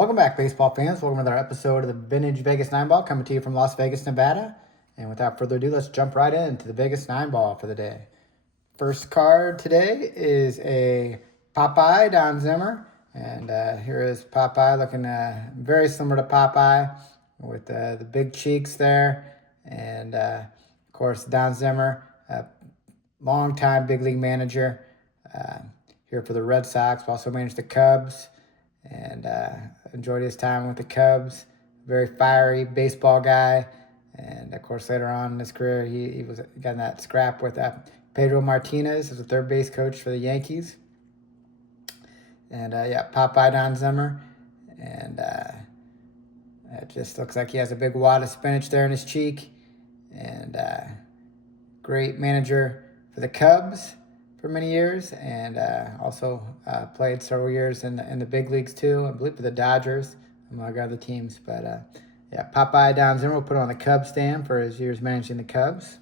Welcome back, baseball fans. Welcome to another episode of the Vintage Vegas 9 Ball, coming to you from Las Vegas, Nevada. And without further ado, let's jump right into the Vegas 9 Ball for the day. First card today is a Popeye Don Zimmer. And here is Popeye looking very similar to Popeye with the big cheeks there. And, of course, Don Zimmer, longtime big league manager here for the Red Sox. Also managed the Cubs and enjoyed his time with the Cubs. Very fiery baseball guy. And, of course, later on in his career, he got in that scrap with Pedro Martinez as a third base coach for the Yankees. And, Popeye Don Zimmer. And it just looks like he has a big wad of spinach there in his cheek. And great manager for the Cubs for many years, and also played several years in the big leagues too. I believe for the Dodgers, among other teams. But Popeye Don Zimmer will put on the Cubs stand for his years managing the Cubs.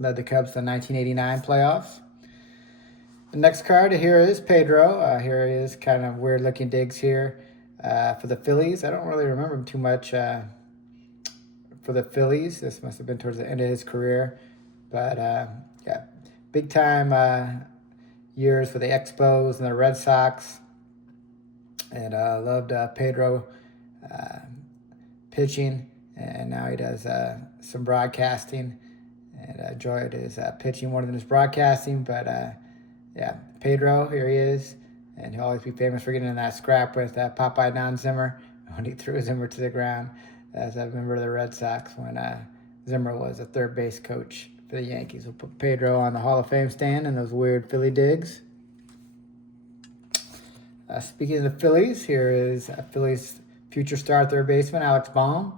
Led the Cubs to the 1989 playoffs. The next card here is Pedro. Here he is, kind of weird looking digs here for the Phillies. I don't really remember him too much for the Phillies. This must have been towards the end of his career. But big time years for the Expos and the Red Sox. And loved Pedro pitching. And now he does some broadcasting. And enjoyed his pitching more than his broadcasting. But Pedro, here he is. And he'll always be famous for getting in that scrap with Popeye Don Zimmer when he threw Zimmer to the ground as a member of the Red Sox when Zimmer was a third base coach for the Yankees. We'll put Pedro on the Hall of Fame stand and those weird Philly digs. Speaking of the Phillies, here is Phillies future star third baseman Alex Bohm.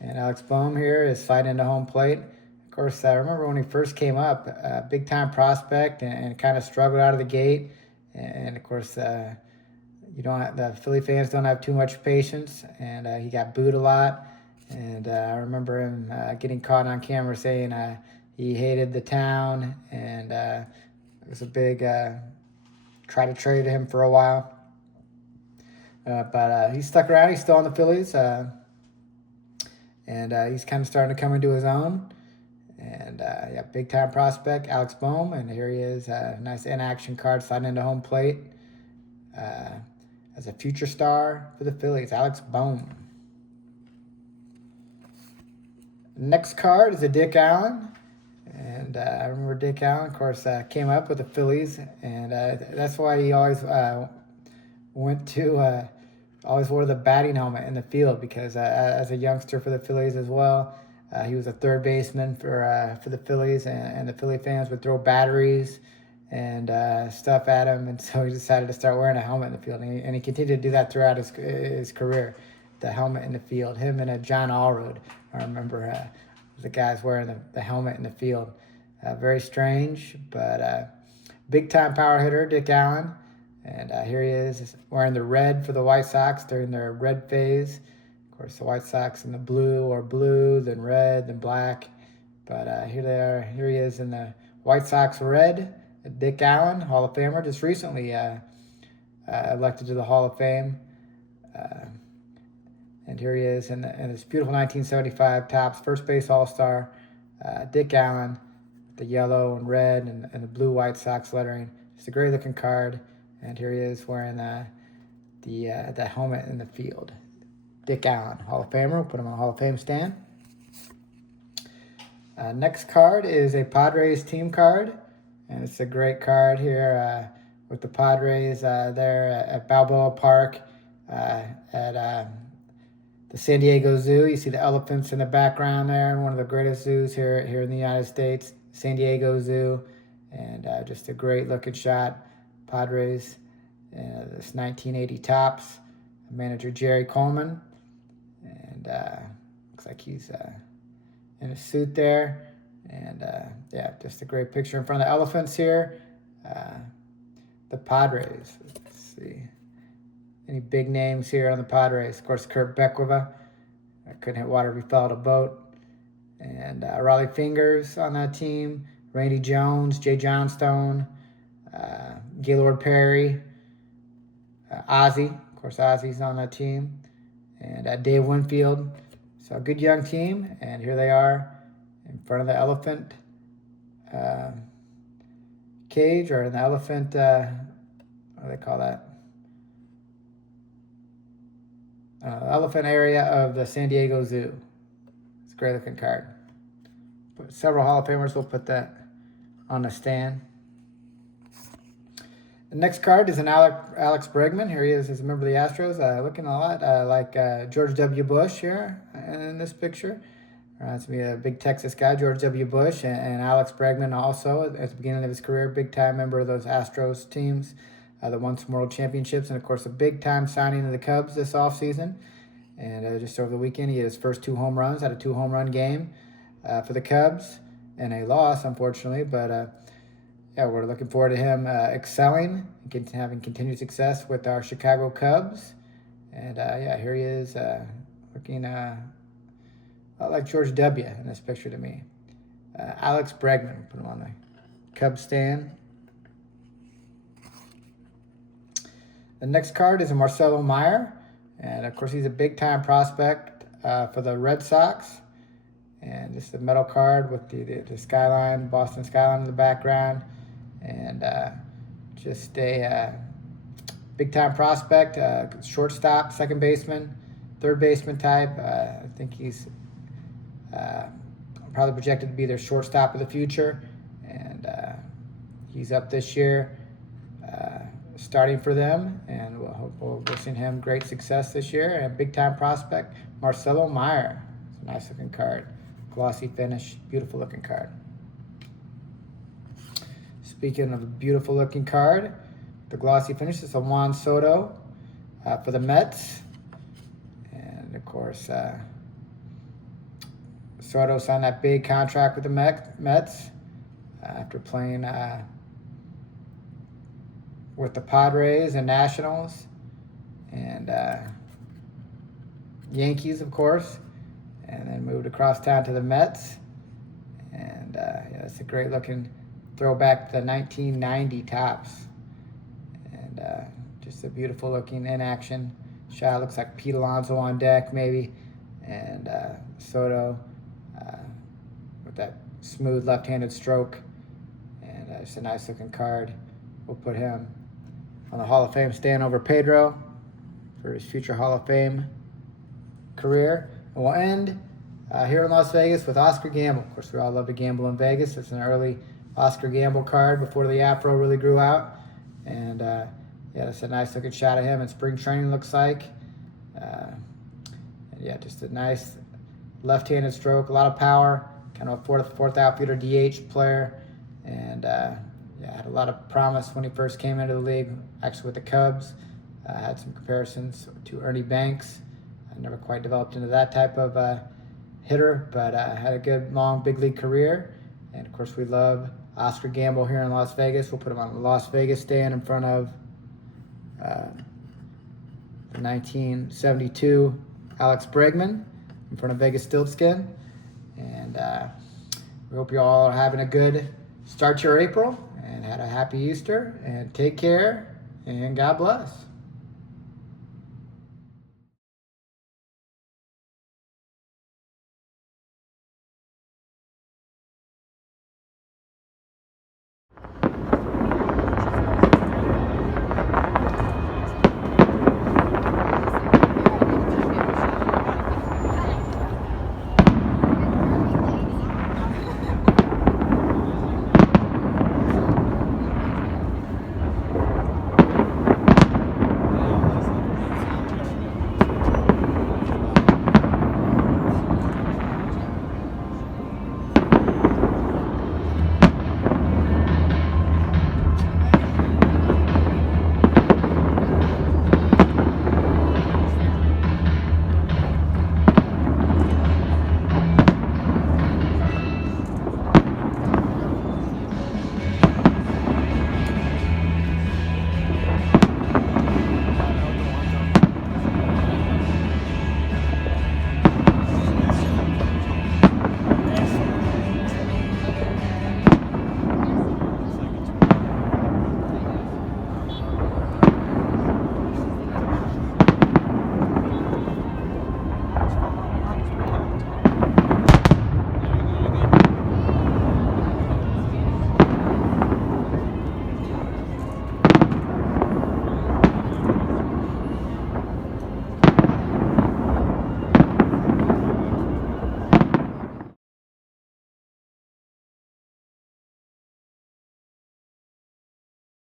And Alex Bohm here is sliding into home plate. Of course, I remember when he first came up, big-time prospect and kind of struggled out of the gate. And of course, the Philly fans don't have too much patience, and he got booed a lot. And I remember him getting caught on camera saying he hated the town, and it was a big try to trade him for a while. But he stuck around. He's still on the Phillies, and he's kind of starting to come into his own. And big time prospect Alex Bohm, and here he is, nice in-action card sliding into home plate as a future star for the Phillies, Alex Bohm. Next card is a Dick Allen. And I remember Dick Allen, of course, came up with the Phillies, and that's why he always always wore the batting helmet in the field, because as a youngster for the Phillies as well, he was a third baseman for the Phillies, and the Philly fans would throw batteries and stuff at him, and so he decided to start wearing a helmet in the field, and he continued to do that throughout his career, the helmet in the field. Him and John Allroyd, I remember the guys wearing the helmet in the field. Very strange, but big-time power hitter, Dick Allen. And here he is wearing the red for the White Sox during their red phase. Of course, the White Sox in the blue, or blue, then red, then black. But here they are. Here he is in the White Sox red. Dick Allen, Hall of Famer, just recently elected to the Hall of Fame. And here he is in this beautiful 1975 Topps First Base All-Star, Dick Allen, the yellow and red and the blue White Sox lettering. Just a great-looking card. And here he is wearing the helmet in the field. Dick Allen, Hall of Famer. We'll put him on the Hall of Fame stand. Next card is a Padres team card. And it's a great card here with the Padres there at Balboa Park at the San Diego Zoo. You see the elephants in the background there, one of the greatest zoos here in the United States, San Diego Zoo. And just a great looking shot. Padres, this 1980 Topps, manager Jerry Coleman. And looks like he's in a suit there. And just a great picture in front of the elephants here. The Padres, let's see. Any big names here on the Padres? Of course, Kurt Beckwith. Couldn't hit water if he fell out a boat. And Raleigh Fingers on that team. Randy Jones, Jay Johnstone, Gaylord Perry, Ozzie, of course, Ozzy's on that team. And Dave Winfield. So a good young team. And here they are in front of the elephant cage, or in the elephant, what do they call that? Elephant area of the San Diego Zoo. It's a great looking card. But several Hall of Famers will put that on the stand. The next card is an Alex Bregman. Here he is as a member of the Astros, looking a lot like George W. Bush here in this picture. Reminds me of a big Texas guy, George W. Bush, and Alex Bregman also at the beginning of his career, big-time member of those Astros teams that won some world championships, and of course a big-time signing of the Cubs this offseason. And just over the weekend, he had his first 2 home runs, had a 2-home-run game for the Cubs, and a loss, unfortunately, but yeah, we're looking forward to him excelling and having continued success with our Chicago Cubs. And yeah, here he is looking a lot like George W. in this picture to me. Alex Bregman, put him on the Cubs stand. The next card is a Marcelo Meyer. And of course, he's a big-time prospect for the Red Sox. And just a metal card with the skyline, Boston skyline in the background. And just a big-time prospect, shortstop, second baseman, third baseman type. I think he's probably projected to be their shortstop of the future. And he's up this year starting for them. And we're wishing him great success this year. And a big-time prospect, Marcelo Meyer. It's a nice-looking card. Glossy finish, beautiful-looking card. Speaking of a beautiful-looking card, the glossy finish is a Juan Soto for the Mets. And, of course, Soto signed that big contract with the Mets after playing with the Padres and Nationals and Yankees, of course, and then moved across town to the Mets. And, yeah, it's a great-looking throwback to the 1990 tops. And just a beautiful looking in action shot. Looks like Pete Alonso on deck maybe. And Soto with that smooth left-handed stroke. And it's a nice looking card. We'll put him on the Hall of Fame stand over Pedro for his future Hall of Fame career. And we'll end here in Las Vegas with Oscar Gamble. Of course, we all love to gamble in Vegas. It's an early Oscar Gamble card before the afro really grew out. And yeah, that's a nice looking shot of him in spring training, looks like. And yeah, just a nice left-handed stroke, a lot of power, kind of a fourth outfielder DH player. And yeah, had a lot of promise when he first came into the league, actually with the Cubs. Had some comparisons to Ernie Banks. Never quite developed into that type of hitter, but had a good, long, big league career. And, of course, we love Oscar Gamble here in Las Vegas. We'll put him on the Las Vegas stand in front of the 1972 Alex Bregman, in front of VEGASTILTSKIN. And we hope you all are having a good start to your April and had a happy Easter. And take care, and God bless.